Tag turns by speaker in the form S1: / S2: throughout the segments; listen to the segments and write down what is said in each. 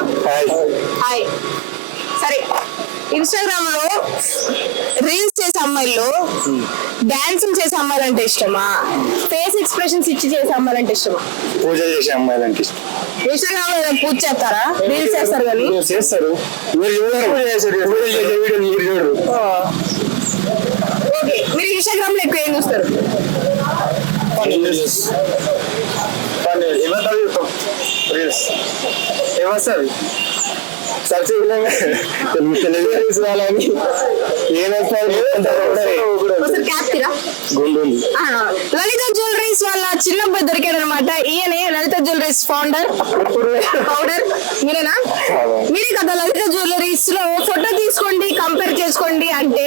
S1: Hi సరే ఇన్స్టాగ్రామ్లో reels చేసే అమ్మాయిలు డాన్సింగ్ చేసే అమ్మాయిలు అంటే ఇష్టమా? ఫేస్ ఎక్స్ప్రెషన్స్ ఇచ్చి చేసే అమ్మాయిలు అంటే ఇష్టమా?
S2: పూజ చేసే అమ్మాయిలంటే ఇష్టం.
S1: ఇన్స్టాగ్రామ్లో పూజ చేస్తారా? రీల్స్ చేస్తారు. కానీ?
S2: చేస్తారు. మీరు చూడరు. పూజ చేసే వీడియో మీరు చూడరు.
S1: ఓకే. మీరు ఇన్స్టాగ్రామ్లో ఎక్కువ ఏం చూస్తారు
S2: ఏమంటారు చూస్తాం రీల్స్ వాళ్ళని
S1: ఆ, లలిత జ్యువెలరీస్ వాళ్ళ చిన్నబ్బాయి దొరికాడు అనమాట ఈయనే లలిత జ్యువెలరీస్ ఫౌండర్ పౌడర్ మీరేనా? మీరే కదా లలిత జ్యువెలరీస్లో ఫోటో తీసుకోండి కంపేర్ చేసుకోండి అంటే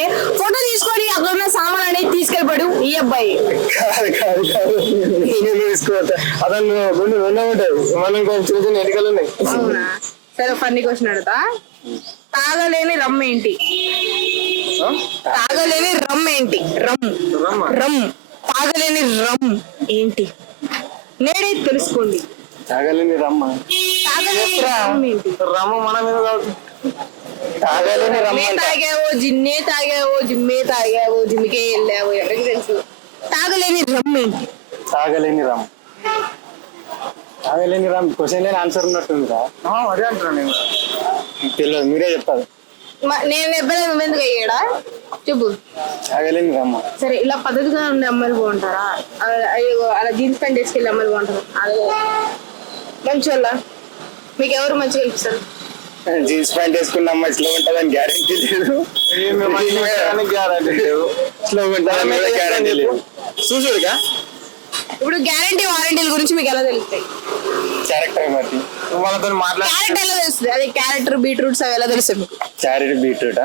S1: అబ్బాయి.
S2: కాదు కాదు కాదు. నేను తీసుకోవద్దా అతను గుండు రెండో ఉంటాయి మనం కొంచెం చిన్న చిన్న ఎన్నికలు ఉన్నాయి.
S1: అవునా? సరే ఫన్నీ క్వశ్చన్ అడుగుతా. తాగలేని రమ్ ఏంటి? తాగలేని రమ్ ఏంటి? రమ్.
S2: రమ్మ.
S1: రమ్. తాగలేని రమ్ ఏంటి? నేడే తెలుసుకోండి.
S2: తాగలేని రమ్మ.
S1: తాగలేని రమ్ ఏంటి?
S2: రమ్మ మన మీద తాగలేని రమ్మ
S1: జిమ్మే
S2: అంట.
S1: తాగావో జిన్నే తాగావో జిమ్మే తాగావో జిమ్కే వెళ్ళావో ఎవరికి తెలుసు? తాగలేని రమ్ ఏంటి
S2: తాగలేని రమ్మ తాగలేని రమ్మ క్వశ్చన్ లేని ఆన్సర్ ఉన్నట్టుందిరా. అదే అంటున్నాను నేను తెలియదు మీరే చెప్పాలి
S1: మ- నేను చెప్పలేదు నువ్వెందుకు అయ్యాడా? చెప్పు.
S2: తాగలేని రమ్మ.
S1: సరే ఇలా పద్ధతిగా ఉండే అమ్మాయిలు బాగుంటారా? అలా- అయ్యో అలా జీన్స్ ప్యాంట్ వేసుకెళ్ళి అమ్మాయిలు బాగుంటారు? అదే. మంచి వాళ్ళ మీకు ఎవరు మంచిగా అనిపిస్తారు?
S2: జీన్స్ ప్యాంట్ వేసుకున్న అమ్మాయి స్లో ఉంటుందని గ్యారంటీ లేదు. గ్యారంటీ లేదు స్లో ఉంటుందని గ్యారంటీ లేదు. చూసుడుగా
S1: ఇప్పుడు గ్యారంటీ వారంటీల గురించి మీకు ఎలా తెలుస్తాయి?
S2: క్యారెక్టర్ మరి. వాళ్ళతో మాట్లాడి.
S1: క్యారెట్ ఎలా తెలుస్తుంది? అదే క్యారెక్టర్ బీట్రూట్స్ అవి ఎలా తెలుస్తాయి మీకు?
S2: క్యారెట్ బీట్రూట్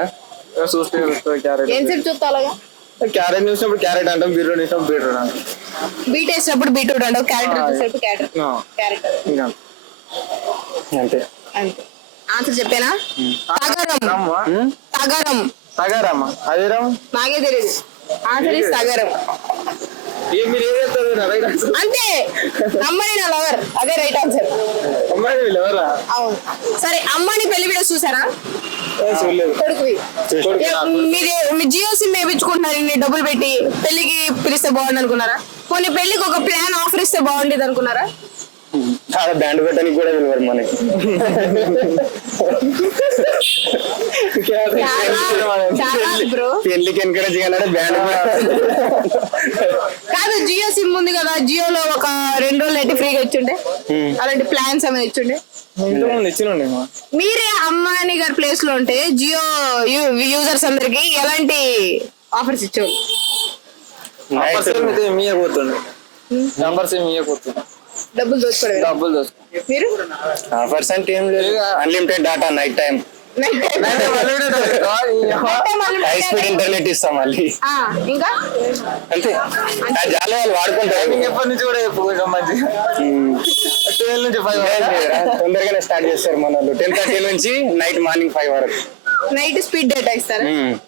S2: చూస్తే క్యారెట్.
S1: ఏం సేపు చూస్తా అలాగా?
S2: క్యారెట్ చూసినప్పుడు క్యారెట్ అంటాం బీట్రూట్ చూసినప్పుడు బీట్రూట్ అంటాం.
S1: బీట్ వేసినప్పుడు బీట్రూట్ అంటావు క్యారెక్టర్ చూసేటప్పుడు క్యారెక్టర్
S2: ఆ.
S1: క్యారెక్టర్
S2: ఇంకా. అంతే.
S1: అంతే. ఆన్సర్ చెప్పానా? తగరం? తగరం.
S2: తగారమ్మ. అదే రామ్
S1: నాకే తెలియదు ఆన్సర్ ఇస్ తగరం
S2: మీరు ఏం చెప్తారు రైట్ ఆన్సర్
S1: అంతే అమ్మని నా లవర్ అదే రైట్ ఆన్సర్ అవును. సరే అమ్మని పెళ్ళి వీడియో చూసారా? కొడుకువి. మీ జియో సిమ్ వేయించుకుంటున్నారు డబ్బులు పెట్టి పెళ్ళికి పిలిస్తే బాగుంది అనుకున్నారా కొన్ని పెళ్ళికి ఒక ప్లాన్ ఆఫర్ ఇస్తే బాగుండేది అనుకున్నారా
S2: చాలా బ్యాండ్ పెట్టడానికి కూడా తెలియదు మనకి.
S1: బ్రో.
S2: పెళ్ళికి ఎంకరేజ్ చేయాలంటే బ్యాండ్
S1: కాదు జియో సిమ్ ఉంది కదా జియోలో ఒక రెండు రోజులు అయితే ఫ్రీగా ఇచ్చుండే. అలాంటి ప్లాన్స్ ఏమైనా ఇచ్చుండే? మీరే అమ్మాని గారి ప్లేస్లో ఉంటే జియో యూజర్స్ అందరికి ఎలాంటి ఆఫర్స్ ఇచ్చేవాళ్ళు?
S2: మీయకపోతుండే నంబర్స్
S1: డబ్బులు దోచుకోవడం
S2: డబ్బులు దోసుకో
S1: మీరు?
S2: ఆఫర్స్ అంటే ఏం లేదు. Unlimited data night time speed. Internet ఇస్తాం మళ్ళీ.
S1: ఆ, ఇంకా?
S2: అంతే. ఆ జాలి వాళ్ళు వాడుకుంటారు.
S3: ఎప్పటి నుంచి కూడా మంచిగా ట్వెల్వ్ నుంచి ఫైవ్
S2: తొందరగానే స్టార్ట్ చేస్తారు మన వాళ్ళు. టెన్ థర్టీ నుంచి నైట్ మార్నింగ్ ఫైవ్ వరకు.
S1: నైట్ స్పీడ్ డేటా ఇస్తారా.